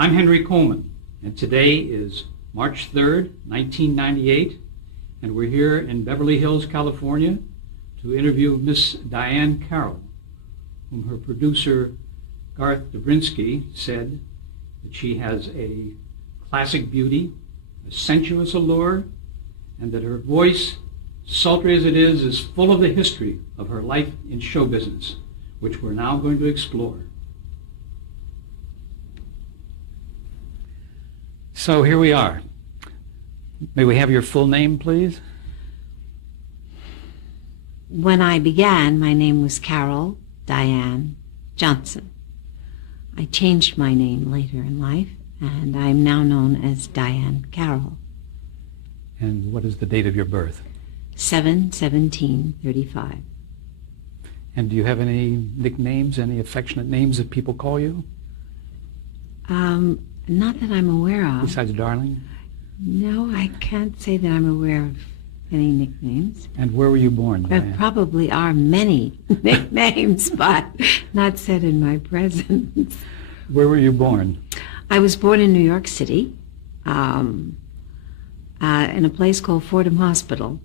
I'm Henry Coleman, and today is March 3rd, 1998, and we're here in Beverly Hills, California, to interview Miss Diahann Carroll, whom her producer, Garth Dobrinsky, said that she has a classic beauty, a sensuous allure, and that her voice, sultry as it is full of the history of her life in show business, which we're now going to explore. So here we are. May we have your full name, please? When I began, my name was Carol Diahann Johnson. I changed my name later in life, and I'm now known as Diahann Carroll. And what is the date of your birth? 7/17/35. And do you have any nicknames, any affectionate names that people call you? Not that I'm aware of. Besides darling? No, I can't say that I'm aware of any nicknames. And where were you born, There Diahann? probably are many nicknames, but not said in my presence. Where were you born? I was born in New York City, in a place called Fordham Hospital,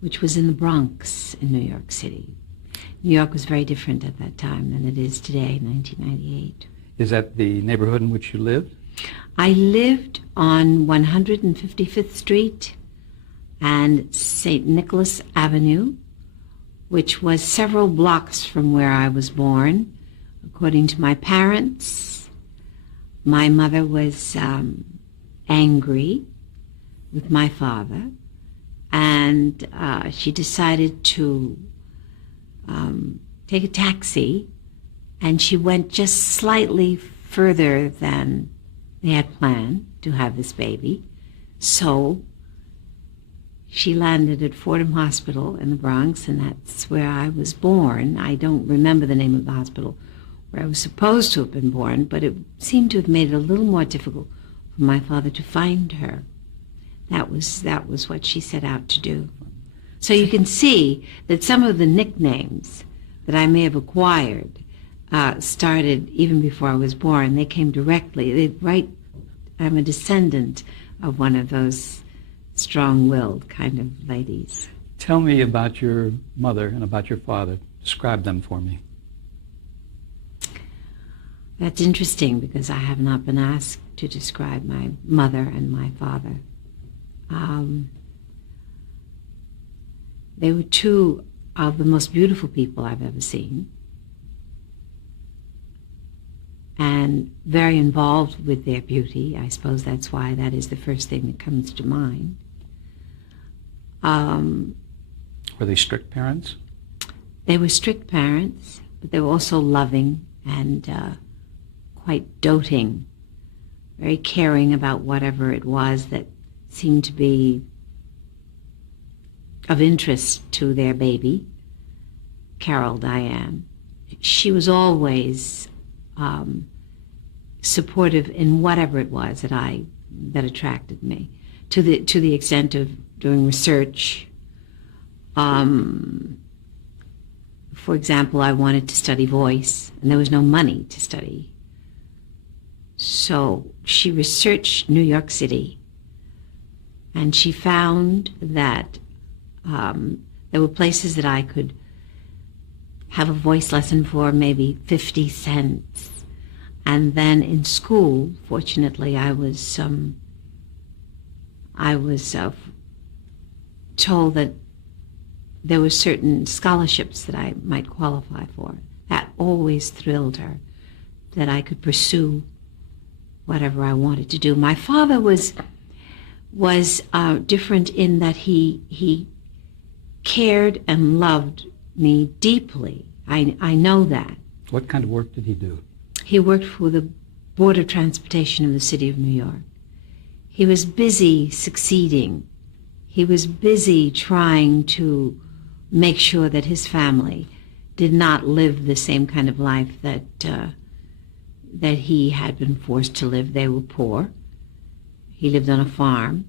which was in the Bronx in New York City. New York was very different at that time than it is today, 1998. Is that the neighborhood in which you lived? I lived on 155th Street and St. Nicholas Avenue, which was several blocks from where I was born. According to my parents, my mother was angry with my father, and she decided to take a taxi, and she went just slightly further than they had planned to have this baby. So she landed at Fordham Hospital in the Bronx, and that's where I was born. I don't remember the name of the hospital where I was supposed to have been born, but it seemed to have made it a little more difficult for my father to find her. That was what she set out to do. So you can see that some of the nicknames that I may have acquired started even before I was born. They came directly. I'm a descendant of one of those strong-willed kind of ladies. Tell me about your mother and about your father. Describe them for me. That's interesting because I have not been asked to describe my mother and my father. They were two of the most beautiful people I've ever seen, and very involved with their beauty. I suppose that's why that is the first thing that comes to mind. Were they strict parents? They were strict parents, but they were also loving and quite doting, very caring about whatever it was that seemed to be of interest to their baby, Carol Diahann. She was always supportive in whatever it was that attracted me, to the extent of doing research. For example, I wanted to study voice, and there was no money to study. So she researched New York City, and she found that there were places that I could have a voice lesson for maybe 50 cents. And then in school, fortunately, I was told that there were certain scholarships that I might qualify for. That always thrilled her, that I could pursue whatever I wanted to do. My father was different in that he cared and loved me deeply. I know that. What kind of work did he do? He worked for the Board of Transportation of the City of New York. He was busy succeeding. He was busy trying to make sure that his family did not live the same kind of life that he had been forced to live. They were poor. He lived on a farm.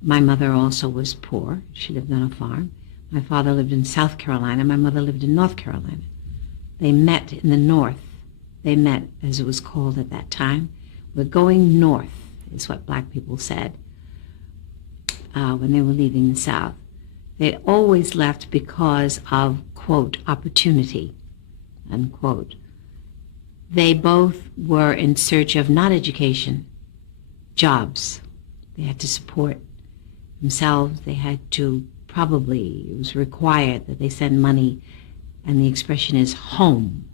My mother also was poor. She lived on a farm. My father lived in South Carolina. My mother lived in North Carolina. They met in the North. They met, as it was called at that time, We're going north, is what black people said when they were leaving the South. They always left because of, quote, opportunity, unquote. They both were in search of not education, jobs. They had to support themselves. They had to probably, it was required that they send money, and the expression is home.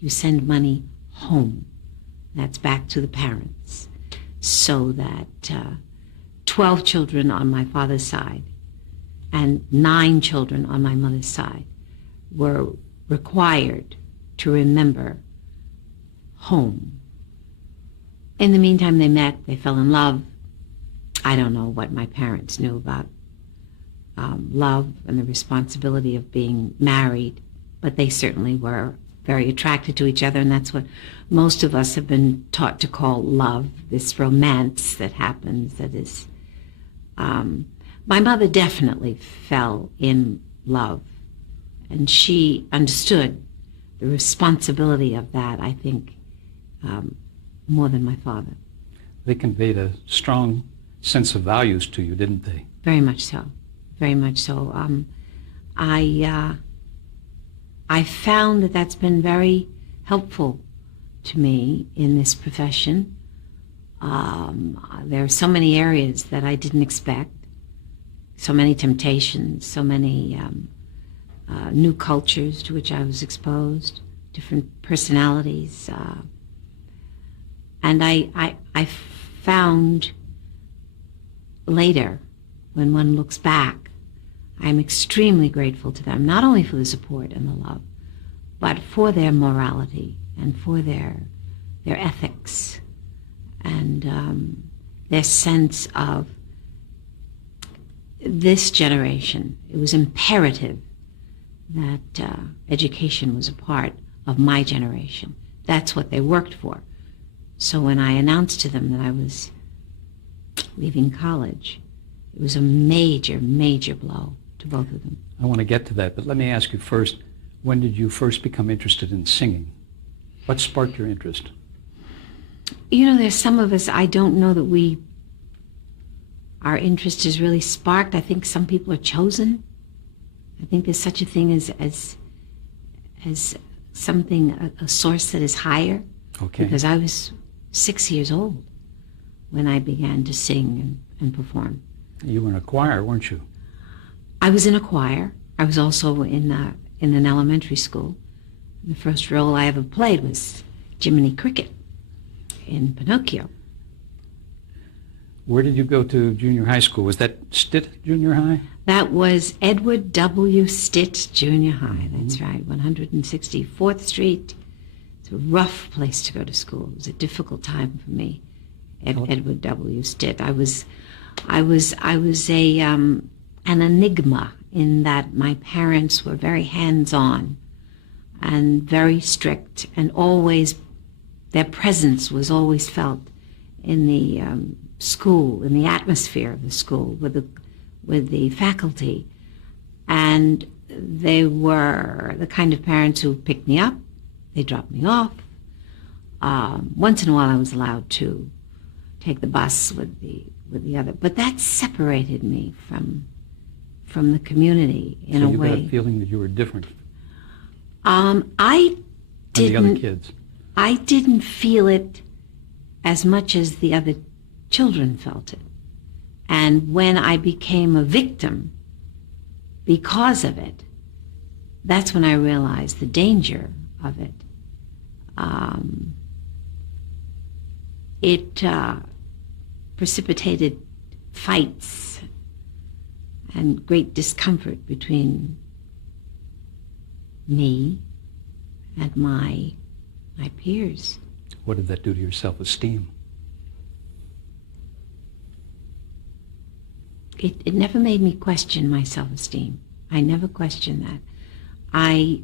You send money home. That's back to the parents. So that 12 children on my father's side and 9 children on my mother's side were required to remember home. In the meantime, they met, they fell in love. I don't know what my parents knew about love and the responsibility of being married, but they certainly were very attracted to each other, and that's what most of us have been taught to call love, this romance that happens, that is... my mother definitely fell in love, and she understood the responsibility of that, I think, more than my father. They conveyed a strong sense of values to you, didn't they? Very much so. Very much so. I found that that's been very helpful to me in this profession. There are so many areas that I didn't expect, so many temptations, so many new cultures to which I was exposed, different personalities. And I found later, when one looks back, I'm extremely grateful to them, not only for the support and the love, but for their morality and for their ethics and their sense of this generation. It was imperative that education was a part of my generation. That's what they worked for. So when I announced to them that I was leaving college, it was a major, major blow to both of them. I want to get to that, but let me ask you first, when did you first become interested in singing? What sparked your interest? You know, there's some of us, I don't know that our interest is really sparked. I think some people are chosen. I think there's such a thing as something, a source that is higher. Okay. Because I was 6 years old when I began to sing and perform. You were in a choir, weren't you? I was in a choir. I was also in an elementary school. The first role I ever played was Jiminy Cricket in Pinocchio. Where did you go to junior high school? Was that Stitt Junior High? That was Edward W. Stitt Junior High. That's right, 164th Street. It's a rough place to go to school. It was a difficult time for me at Edward W. Stitt. I was an enigma in that my parents were very hands-on and very strict, and always their presence was always felt in the school, in the atmosphere of the school, with the faculty. And they were the kind of parents who picked me up, they dropped me off. Once in a while I was allowed to take the bus with the other, but that separated me from the community in a way. So you got a feeling that you were different I than the other kids? I didn't feel it as much as the other children felt it. And when I became a victim because of it, that's when I realized the danger of it. It precipitated fights and great discomfort between me and my peers. What did that do to your self-esteem? It never made me question my self-esteem. I never questioned that. I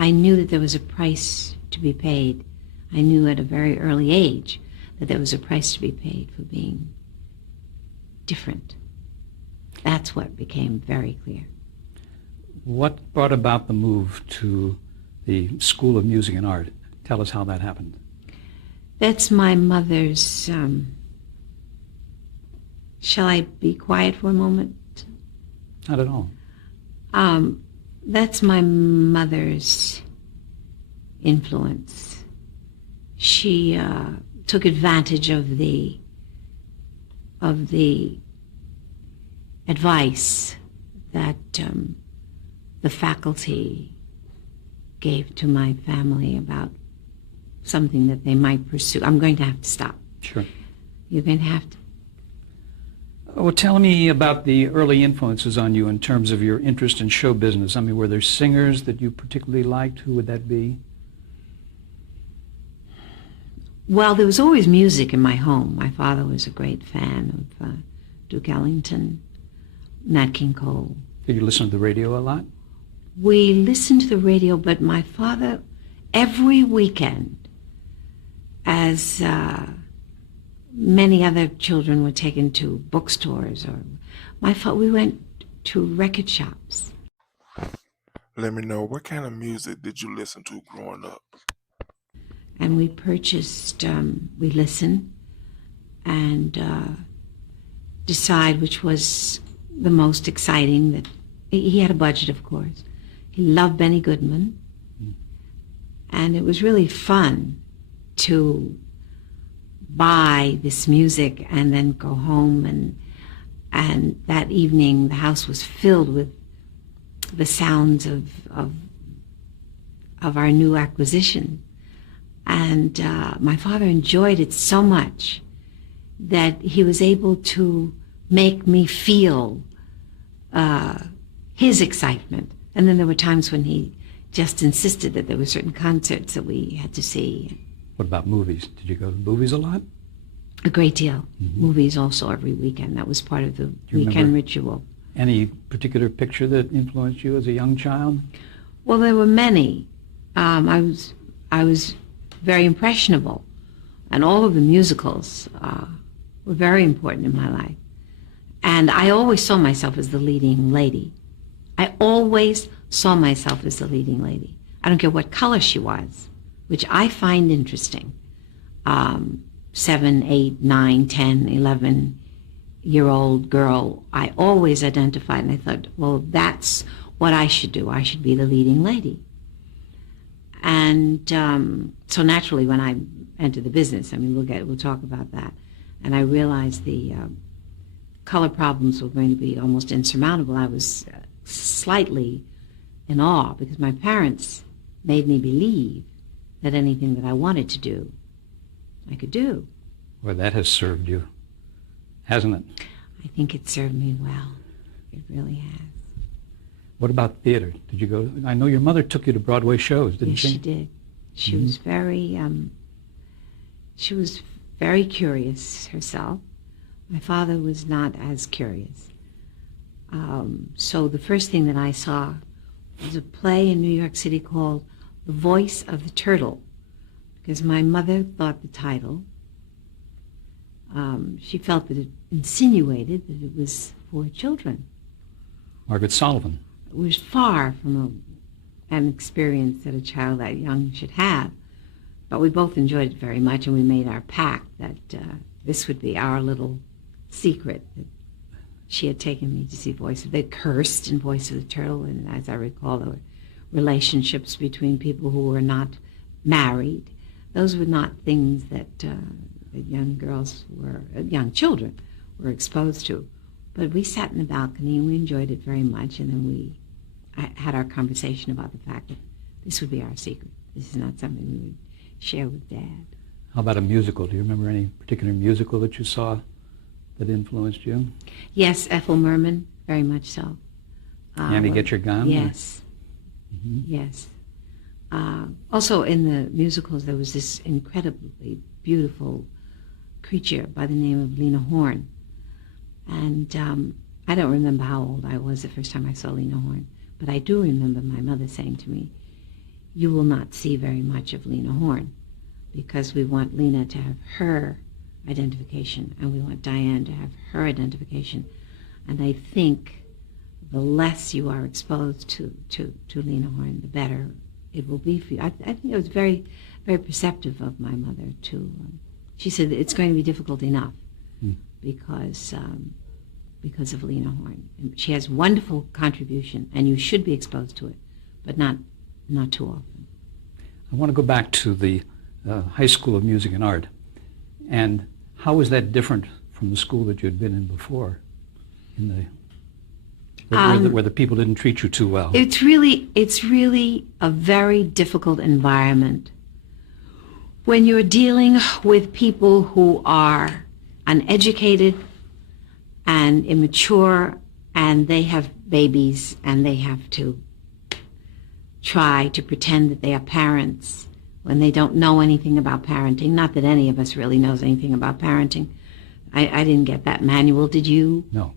knew that there was a price to be paid. I knew at a very early age that there was a price to be paid for being different. That's what became very clear. What brought about the move to the School of Music and Art? Tell us how that happened. That's my mother's... shall I be quiet for a moment? Not at all. That's my mother's influence. She took advantage of the advice that the faculty gave to my family about something that they might pursue. I'm going to have to stop. Sure. You're going to have to. Well, tell me about the early influences on you in terms of your interest in show business. I mean, were there singers that you particularly liked? Who would that be? Well, there was always music in my home. My father was a great fan of Duke Ellington, Nat King Cole. Did you listen to the radio a lot? We listened to the radio, but my father, every weekend, as many other children were taken to bookstores, we went to record shops. Let me know, what kind of music did you listen to growing up? And we purchased, we listened and decide which was the most exciting. That he had a budget, of course. He loved Benny Goodman. And it was really fun to buy this music and then go home, and that evening the house was filled with the sounds of our new acquisition. And my father enjoyed it so much that he was able to make me feel his excitement. And then there were times when he just insisted that there were certain concerts that we had to see. What about movies? Did you go to movies a lot? A great deal. Mm-hmm. Movies also every weekend. That was part of the weekend remember ritual. Any particular picture that influenced you as a young child? Well, there were many. I was very impressionable, and all of the musicals were very important in my life. And I always saw myself as the leading lady. I always saw myself as the leading lady. I don't care what color she was, which I find interesting. 7, 8, 9, 10, 11-year-old girl, I always identified, and I thought, well, that's what I should do. I should be the leading lady. And so naturally, when I entered the business, I mean, we'll talk about that. And I realized the color problems were going to be almost insurmountable. I was slightly in awe because my parents made me believe that anything that I wanted to do, I could do. Well, that has served you, hasn't it? I think it served me well. It really has. What about theater? Did you go? I know your mother took you to Broadway shows, didn't she? Yes, she did. She was very curious herself. My father was not as curious. So the first thing that I saw was a play in New York City called The Voice of the Turtle, because my mother thought the title, she felt that it insinuated that it was for children. Margaret Sullivan. It was far from an experience that a child that young should have, but we both enjoyed it very much, and we made our pact that this would be our little secret, that she had taken me to see Voice of the Cursed in Voice of the Turtle, and as I recall, there were relationships between people who were not married. Those were not things that young girls young children were exposed to. But we sat in the balcony and we enjoyed it very much, and then I had our conversation about the fact that this would be our secret. This is not something we would share with Dad. How about a musical? Do you remember any particular musical that you saw that influenced you? Yes, Ethel Merman, very much so. Annie, Get Your Gun? Yes. Mm-hmm. Yes. Also in the musicals there was this incredibly beautiful creature by the name of Lena Horne. And I don't remember how old I was the first time I saw Lena Horne, but I do remember my mother saying to me, "You will not see very much of Lena Horne because we want Lena to have her identification and we want Diahann to have her identification." And I think the less you are exposed to Lena Horne, the better it will be for you. I think it was very, very perceptive of my mother too. She said it's going to be difficult enough because of Lena Horne. And she has wonderful contribution, and you should be exposed to it, but not too often. I want to go back to the High School of Music and Art. And how was that different from the school that you had been in before, where the people didn't treat you too well? It's really a very difficult environment when you're dealing with people who are uneducated and immature, and they have babies, and they have to try to pretend that they are parents when they don't know anything about parenting. Not that any of us really knows anything about parenting. I didn't get that manual. Did you? No.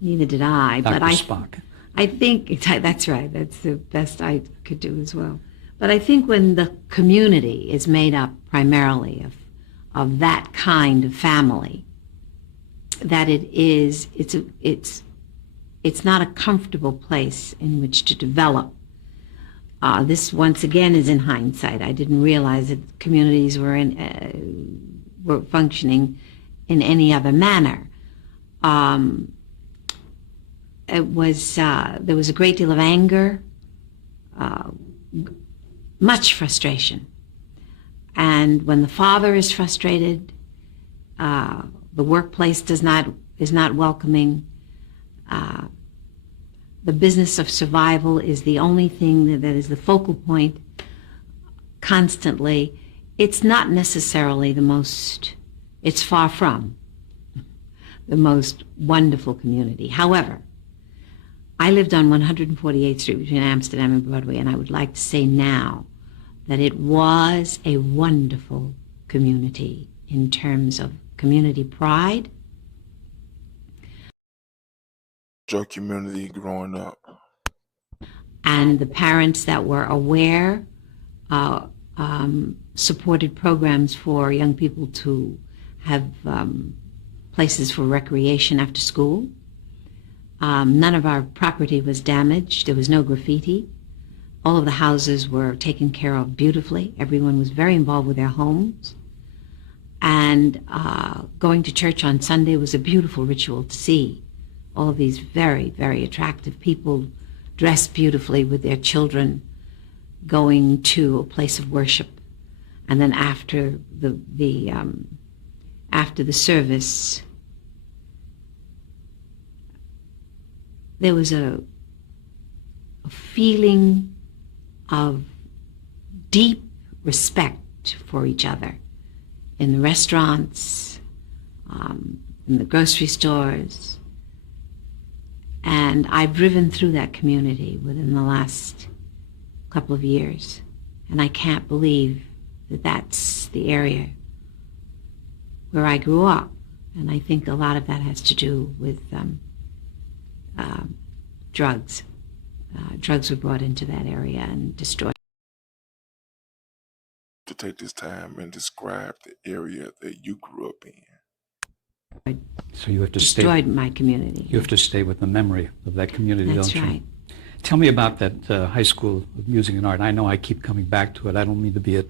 Neither did I. Dr. But Spock. I think that's right. That's the best I could do as well. But I think when the community is made up primarily of that kind of family, that it's not a comfortable place in which to develop. This once again is in hindsight. I didn't realize that communities were functioning in any other manner. There was a great deal of anger, much frustration, and when the father is frustrated, the workplace is not welcoming. The business of survival is the only thing that is the focal point constantly. It's not necessarily it's far from the most wonderful community. However, I lived on 148th Street between Amsterdam and Broadway, and I would like to say now that it was a wonderful community in terms of community pride. Your community growing up. And the parents that were aware supported programs for young people to have places for recreation after school. None of our property was damaged. There was no graffiti. All of the houses were taken care of beautifully. Everyone was very involved with their homes. And going to church on Sunday was a beautiful ritual to see. All of these very, very attractive people dressed beautifully with their children going to a place of worship. And then after the service, there was a feeling of deep respect for each other in the restaurants, in the grocery stores. And I've driven through that community within the last couple of years, and I can't believe that that's the area where I grew up. And I think a lot of that has to do with drugs. Drugs were brought into that area and destroyed. To take this time and describe the area that you grew up in. So you have to destroyed my community. You have to stay with the memory of that community, That's don't you? right. Tell me about that High School of Music and Art. I know I keep coming back to it. I don't mean to be a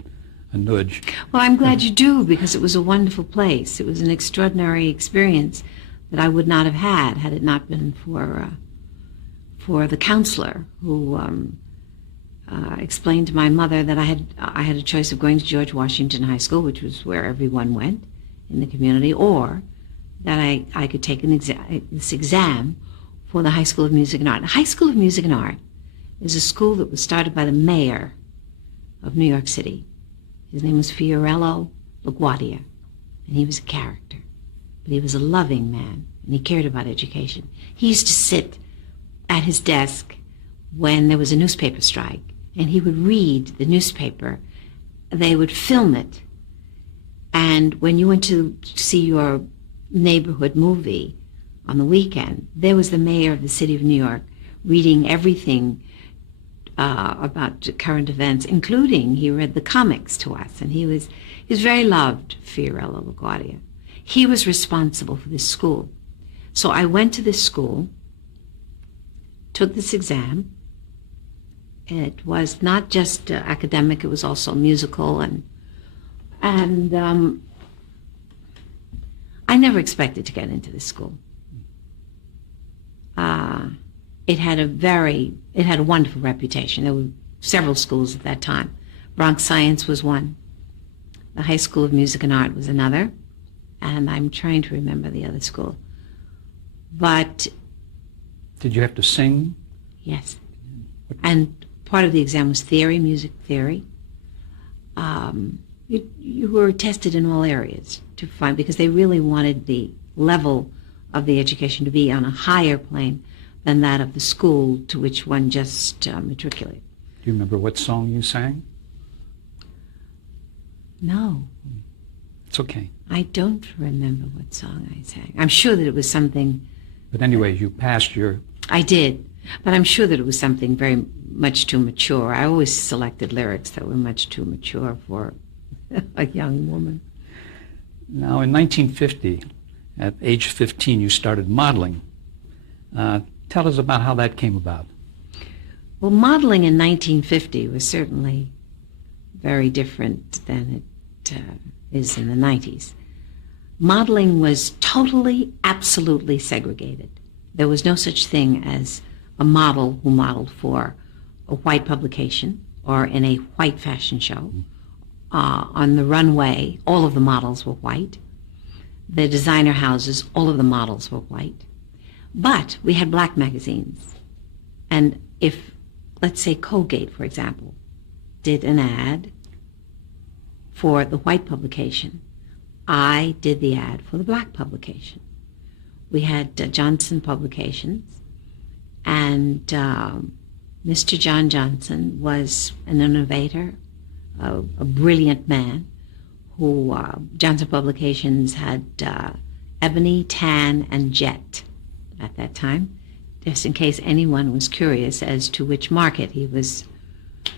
nudge. Well, I'm glad you do, because it was a wonderful place. It was an extraordinary experience that I would not have had it not been for the counselor who explained to my mother that I had a choice of going to George Washington High School, which was where everyone went in the community, or that I could take this exam for the High School of Music and Art. The High School of Music and Art is a school that was started by the mayor of New York City. His name was Fiorello LaGuardia, and he was a character, but he was a loving man, and he cared about education. He used to sit at his desk when there was a newspaper strike, and he would read the newspaper. They would film it, and when you went to see your neighborhood movie on the weekend, there was the mayor of the city of New York reading everything about current events, including he read the comics to us, and he was very loved, Fiorello LaGuardia. He was responsible for this school. So I went to this school, took this exam, It was not just academic; it was also musical, and I never expected to get into this school. It had a wonderful reputation. There were several schools at that time. Bronx Science was one. The High School of Music and Art was another. And I'm trying to remember the other school. But... Did you have to sing? Yes. And part of the exam was theory, music theory. You were tested in all areas to find, because they really wanted the level of the education to be on a higher plane than that of the school to which one just matriculated. Do you remember what song you sang? No. It's okay. I don't remember what song I sang. I'm sure that it was something... But anyway, you passed your... I did, but I'm sure that it was something very much too mature. I always selected lyrics that were much too mature for a young woman. Now, in 1950, at age 15, you started modeling. Tell us about how that came about. Well, modeling in 1950 was certainly very different than it is in the 90s. Modeling was totally, absolutely segregated. There was no such thing as a model who modeled for a white publication or in a white fashion show. On the runway, all of the models were white. The designer houses, all of the models were white. But we had black magazines. And if, let's say, Colgate, for example, did an ad for the white publication, I did the ad for the black publication. We had Johnson Publications, and Mr. John Johnson was an innovator, a brilliant man, who Johnson Publications had ebony, tan, and jet at that time, just in case anyone was curious as to which market he was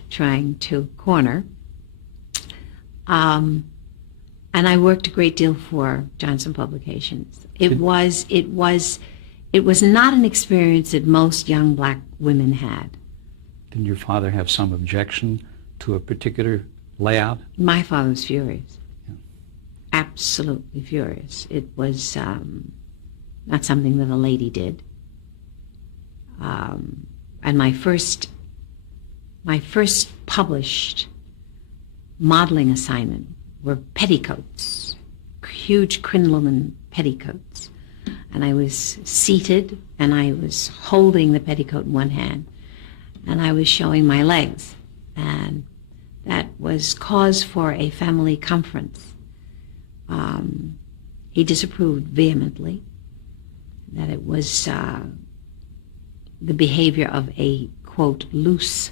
trying to corner. And I worked a great deal for Johnson Publications. It was not an experience that most young black women had. Didn't your father have some objection to a particular layout? My father was furious. Yeah. Absolutely furious. It was not something that a lady did. And my first published modeling assignment were petticoats, huge crinoline petticoats. And I was seated, and I was holding the petticoat in one hand, and I was showing my legs. And that was cause for a family conference. He disapproved vehemently that it was the behavior of a, quote, loose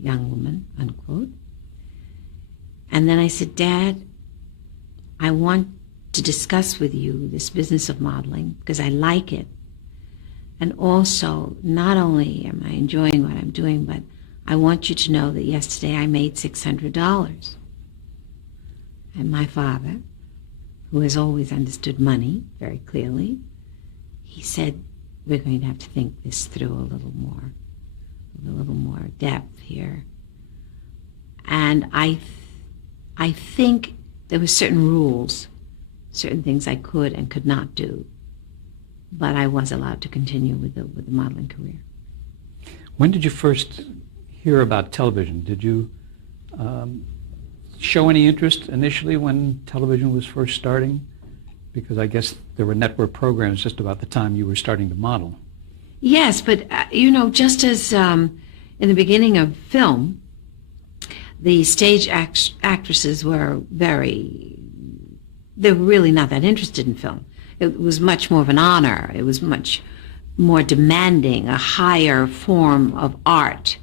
young woman, unquote. And then I said, Dad, I want to discuss with you this business of modeling because I like it. And also, not only am I enjoying what I'm doing, but I want you to know that yesterday I made $600. And my father, who has always understood money very clearly, he said, we're going to have to think this through a little more depth here. And I think there were certain rules, certain things I could and could not do, but I was allowed to continue with the modeling career. When did you first hear about television? Did you show any interest initially when television was first starting? Because I guess there were network programs just about the time you were starting to model. Yes, but just as in the beginning of film, the stage actresses were they were really not that interested in film. It was much more of an honor. It was much more demanding, a higher form of art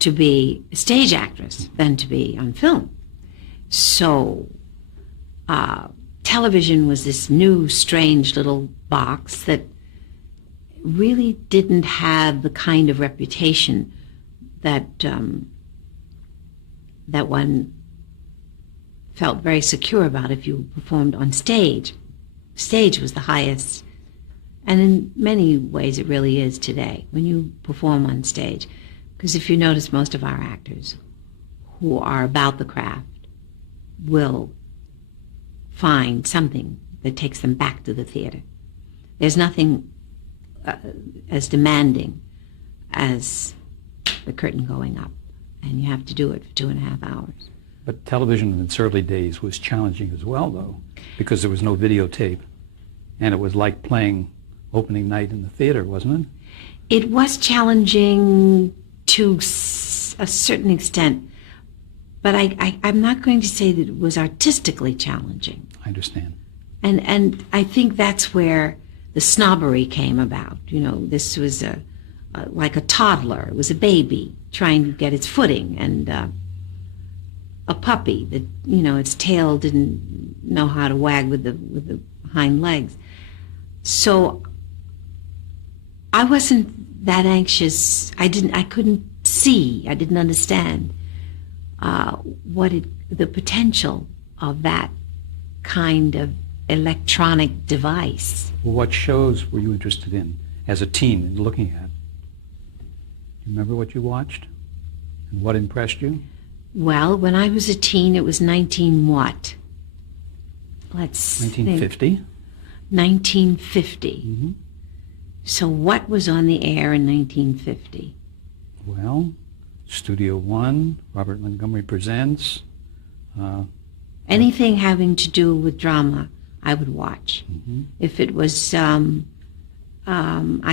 to be a stage actress than to be on film. So television was this new, strange little box that really didn't have the kind of reputation that that one felt very secure about if you performed on stage. Stage was the highest, and in many ways it really is today. When you perform on stage, Because if you notice, most of our actors who are about the craft will find something that takes them back to the theater. There's nothing as demanding as the curtain going up, and you have to do it for 2.5 hours. But television in its early days was challenging as well, though, because there was no videotape, and it was like playing opening night in the theater, wasn't it? It was challenging to a certain extent, but I'm not going to say that it was artistically challenging. I understand. And I think that's where the snobbery came about. You know, this was like a toddler. It was a baby trying to get its footing, and a puppy that, you know, its tail didn't know how to wag with the hind legs. So I wasn't that anxious. I couldn't see. I didn't understand the potential of that kind of electronic device. Well, what shows were you interested in as a teen and looking at? Do you remember what you watched and what impressed you? Well, when I was a teen, it was 19 what? Let's 1950? think. 1950. Mm-hmm. So what was on the air in 1950? Well, Studio One, Robert Montgomery Presents. Anything having to do with drama, I would watch. Mm-hmm. If it was, I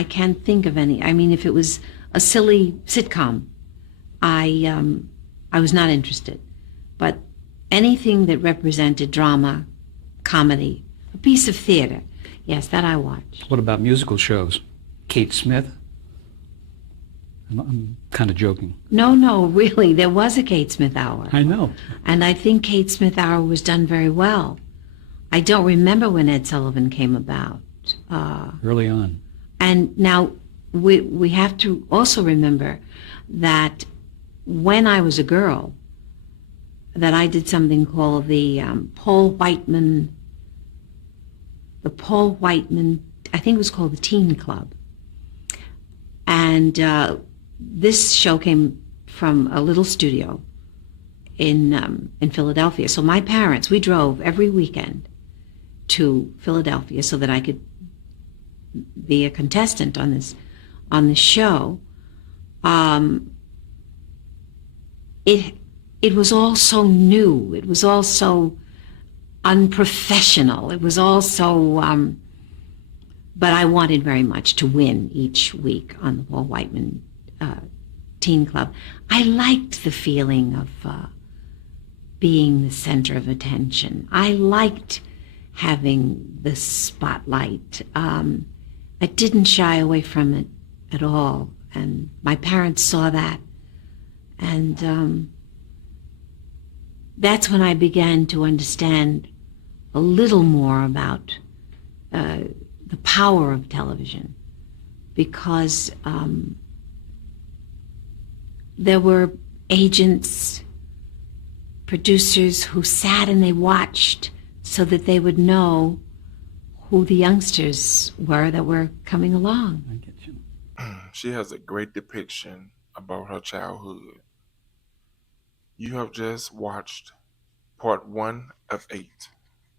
can't think of any. I mean, if it was a silly sitcom, I was not interested. But anything that represented drama, comedy, a piece of theater, yes, that I watched. What about musical shows? Kate Smith? I'm kind of joking. No, really, there was a Kate Smith hour. I know. And I think Kate Smith hour was done very well. I don't remember when Ed Sullivan came about. Early on. And now we have to also remember that when I was a girl, that I did something called the Paul Whiteman, I think it was called the Teen Club. And this show came from a little studio in Philadelphia. So my parents, we drove every weekend to Philadelphia so that I could be a contestant on this show. It was all so new. It was all so unprofessional. It was all so. But I wanted very much to win each week on the Paul Whiteman Teen Club. I liked the feeling of being the center of attention. I liked having the spotlight. I didn't shy away from it at all, and my parents saw that. And that's when I began to understand a little more about the power of television, because there were agents, producers who sat and they watched so that they would know who the youngsters were that were coming along. I get you. She has a great depiction about her childhood. You have just watched part 1 of 8.